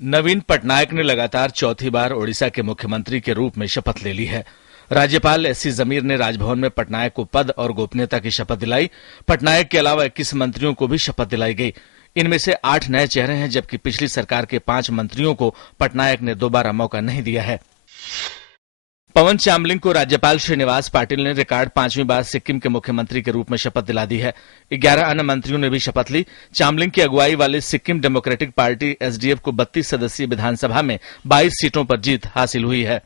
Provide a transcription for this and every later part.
नवीन पटनायक ने लगातार चौथी बार ओडिशा के मुख्यमंत्री के रूप में शपथ ले ली है। राज्यपाल एससी जमीर ने राजभवन में पटनायक को पद और गोपनीयता की शपथ दिलाई। पटनायक के अलावा 21 मंत्रियों को भी शपथ दिलाई गई। इनमें से 8 नए चेहरे हैं, जबकि पिछली सरकार के 5 मंत्रियों को पटनायक ने दोबारा मौका नहीं दिया है। पवन चामलिंग को राज्यपाल श्रीनिवास पाटिल ने रिकॉर्ड 5वीं बार सिक्किम के मुख्यमंत्री के रूप में शपथ दिला दी है। 11 अन्य मंत्रियों ने भी शपथ ली। चामलिंग की अगुवाई वाली सिक्किम डेमोक्रेटिक पार्टी एसडीएफ को 32 सदस्यीय विधानसभा में 22 सीटों पर जीत हासिल हुई है।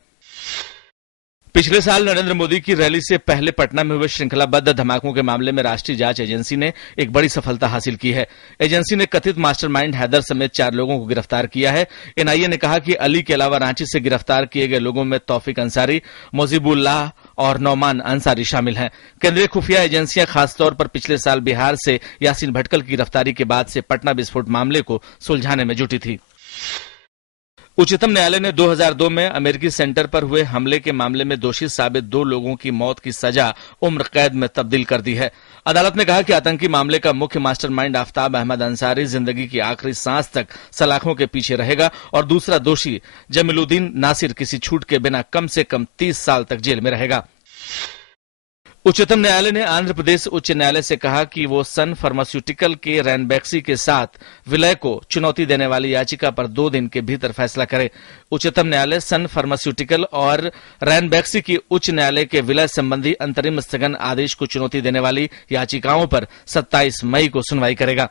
पिछले साल नरेंद्र मोदी की रैली से पहले पटना में हुए श्रृंखलाबद्ध धमाकों के मामले में राष्ट्रीय जांच एजेंसी ने एक बड़ी सफलता हासिल की है। एजेंसी ने कथित मास्टरमाइंड हैदर समेत 4 लोगों को गिरफ्तार किया है। एनआईए ने कहा कि अली के अलावा रांची से गिरफ्तार किए गए लोगों में तौफीक अंसारी, मोजिबुल्लाह और नौमान अंसारी शामिल हैं। केंद्रीय खुफिया एजेंसियां खासतौर पर पिछले साल बिहार से यासीन भटकल की गिरफ्तारी के बाद से पटना विस्फोट मामले को सुलझाने में जुटी थी। उच्चतम न्यायालय ने 2002 में अमेरिकी सेंटर पर हुए हमले के मामले में दोषी साबित 2 लोगों की मौत की सजा उम्र कैद में तब्दील कर दी है। अदालत ने कहा कि आतंकी मामले का मुख्य मास्टरमाइंड आफ्ताब अहमद अंसारी जिंदगी की आखिरी सांस तक सलाखों के पीछे रहेगा और दूसरा दोषी जमीलुद्दीन नासिर किसी छूट के बिना कम से कम 30 साल तक जेल में रहेगा। उच्चतम न्यायालय ने आंध्र प्रदेश उच्च न्यायालय से कहा कि वो सन फार्मास्यूटिकल के रैनबैक्सी के साथ विलय को चुनौती देने वाली याचिका पर 2 दिन के भीतर फैसला करे। उच्चतम न्यायालय सन फार्मास्यूटिकल और रैनबैक्सी की उच्च न्यायालय के विलय संबंधी अंतरिम स्थगन आदेश को चुनौती देने वाली याचिकाओं पर 27 मई को सुनवाई करेगा।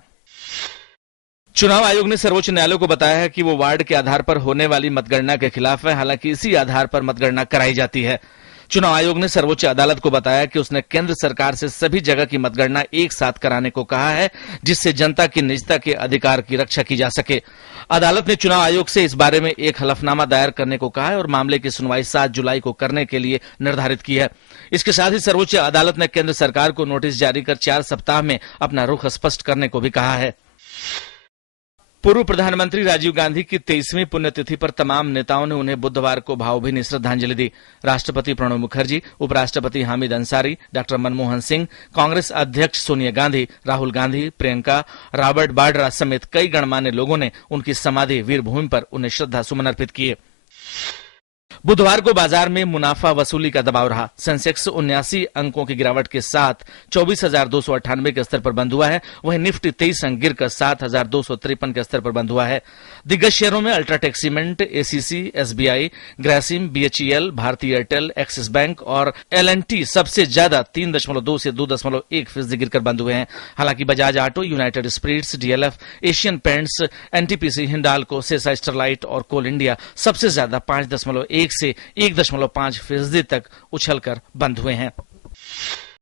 चुनाव आयोग ने सर्वोच्च न्यायालय को बताया है कि वो वार्ड के आधार पर होने वाली मतगणना के खिलाफ है। हालांकि इसी आधार पर मतगणना कराई जाती है। चुनाव आयोग ने सर्वोच्च अदालत को बताया कि उसने केंद्र सरकार से सभी जगह की मतगणना एक साथ कराने को कहा है, जिससे जनता की निजता के अधिकार की रक्षा की जा सके। अदालत ने चुनाव आयोग से इस बारे में एक हलफनामा दायर करने को कहा है और मामले की सुनवाई 7 जुलाई को करने के लिए निर्धारित की है। इसके साथ ही सर्वोच्च अदालत ने केंद्र सरकार को नोटिस जारी कर 4 सप्ताह में अपना रुख स्पष्ट करने को भी कहा है। पूर्व प्रधानमंत्री राजीव गांधी की 23वीं पुण्यतिथि पर तमाम नेताओं ने उन्हें बुधवार को भावभीनी श्रद्धांजलि दी। राष्ट्रपति प्रणब मुखर्जी, उपराष्ट्रपति हामिद अंसारी, डॉक्टर मनमोहन सिंह, कांग्रेस अध्यक्ष सोनिया गांधी, राहुल गांधी, प्रियंका, रॉबर्ट वाड्रा समेत कई गणमान्य लोगों ने उनकी समाधि वीरभूमि पर उन्हें श्रद्धा सुमन अर्पित किए। बुधवार को बाजार में मुनाफा वसूली का दबाव रहा। सेंसेक्स 79 अंकों की गिरावट के साथ 24,298 के स्तर पर बंद हुआ है। वहीं निफ्टी 23 अंक गिरकर 7,253 के स्तर पर बंद हुआ है। दिग्गज शेयरों में UltraTech Cement, ACC, SBI, Grasim, BHEL, Bharti Airtel, Axis Bank और एलएनटी सबसे ज्यादा 3.2 से 2.1% गिरकर बंद हुए हैं। हालांकि Bajaj Auto, United Spirits, DLF, Asian Paints, NTPC, Hindalco, Sesa Sterlite और कोल इंडिया सबसे ज्यादा 5.1 से 1.5% तक उछलकर बंद हुए हैं।